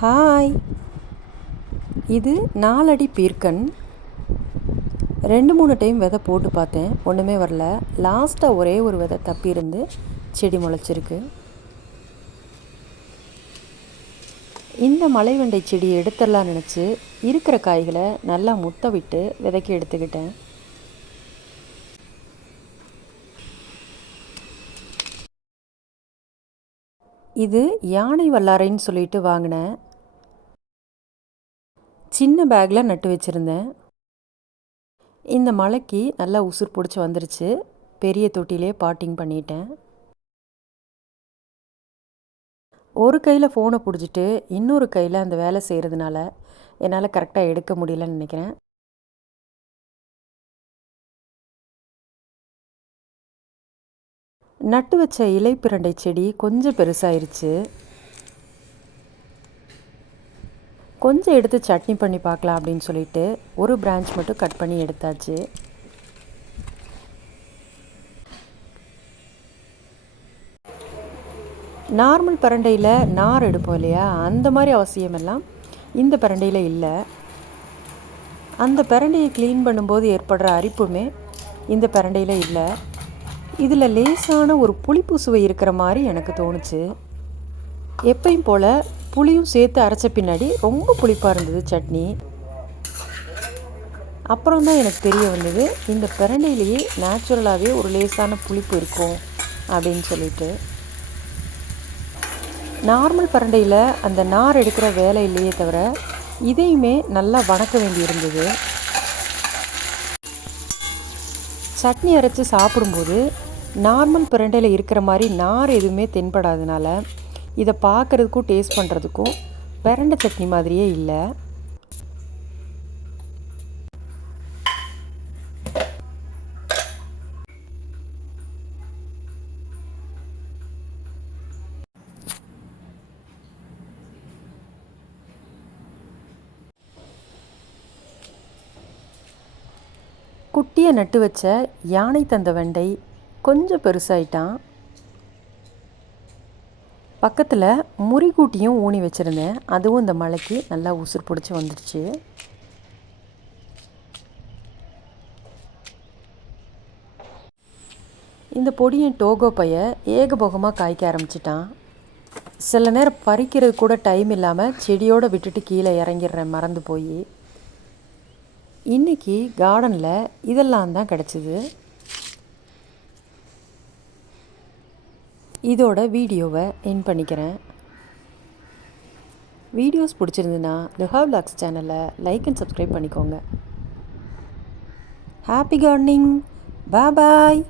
Hi. இது நாலடி பீர்க்கன். ரெண்டு மூணு டைம் விதை போட்டு பார்த்தேன். ஒன்றுமே வரல. லாஸ்ட்டாக ஒரே ஒரு விதை தப்பி இருந்து செடி முளைச்சிருக்கு. இந்த மலைவெண்டை செடியை எடுத்துடலாம் நினச்சி இருக்கிற காய்களை நல்லா முத்த விட்டு விதைக்கி எடுத்துக்கிட்டேன். இது யானை வல்லாரைன்னு சொல்லிட்டு வாங்கினேன். சின்ன பேக்கில் நட்டு வச்சுருந்தேன். இந்த மலைக்கு நல்லா உசுர் பிடிச்சி வந்துருச்சு. பெரிய தொட்டிலே பாட்டிங் பண்ணிட்டேன். ஒரு கையில் ஃபோனை பிடிச்சிட்டு இன்னொரு கையில் அந்த வேலை செய்கிறதுனால என்னால் கரெக்டாக எடுக்க முடியலன்னு நினைக்கிறேன். நட்டு வச்ச இலைப்பிரண்டை செடி கொஞ்சம் பெருசாயிருச்சு. கொஞ்சம் எடுத்து சட்னி பண்ணி பார்க்கலாம் அப்படின்னு சொல்லிட்டு ஒரு பிரான்ச் மட்டும் கட் பண்ணி எடுத்தாச்சு. நார்மல் பரண்டையில் நார் எடுப்போம் இல்லையா? அந்த மாதிரி அவசியமெல்லாம் இந்த பரண்டையில் இல்லை. அந்த பரண்டையை க்ளீன் பண்ணும்போது ஏற்படுற அரிப்புமே இந்த பரண்டையில் இல்லை. இதில் லேசான ஒரு புளிப்பு சுவை இருக்கிற மாதிரி எனக்கு தோணுச்சு. எப்பயும் போல் புளியும் சேர்த்து அரைச்ச பின்னாடி ரொம்ப புளிப்பாக இருந்தது சட்னி. அப்புறம் தான் எனக்கு தெரிய வந்தது இந்த பிரண்டையிலேயே நேச்சுரலாகவே ஒரு லேசான புளிப்பு இருக்கும் அப்படின்னு சொல்லிட்டு. நார்மல் பரண்டையில் அந்த நார் எடுக்கிற வேலை இல்லையே தவிர இதையுமே நல்லா வணக்க வேண்டி இருந்தது சட்னி அரைச்சி சாப்பிடும்போது நார்மல் பிரண்டையில் இருக்கிற மாதிரி நார் எதுவுமே தென்படாதனால இதை பார்க்குறதுக்கும் டேஸ்ட் பண்ணுறதுக்கும் பிரண்டை சட்னி மாதிரியே இல்லை. குட்டியை நட்டு வச்ச யானை தந்த வெண்டை கொஞ்சம் பெருசாயிட்டான். பக்கத்தில் முறிகூட்டியும் ஊனி வச்சுருந்தேன். அதுவும் இந்த மலைக்கு நல்லா உசுர் பிடிச்சி வந்துடுச்சு. இந்த பொடியின் டோகோ பைய ஏகபோகமாக காய்க்க ஆரம்பிச்சிட்டான். சில நேரம் பறிக்கிறது கூட டைம் இல்லாமல் செடியோடு விட்டுட்டு கீழே இறங்கிடுறேன் மறந்து போய். இன்றைக்கி கார்டனில் இதெல்லாம் தான் கிடச்சிது. இதோட வீடியோவை என் பண்ணிக்கிறேன். வீடியோஸ் பிடிச்சிருந்துன்னா லுஹா பிளாக்ஸ் சேனலை லைக் அண்ட் சப்ஸ்கிரைப் பண்ணிக்கோங்க. Happy gardening bye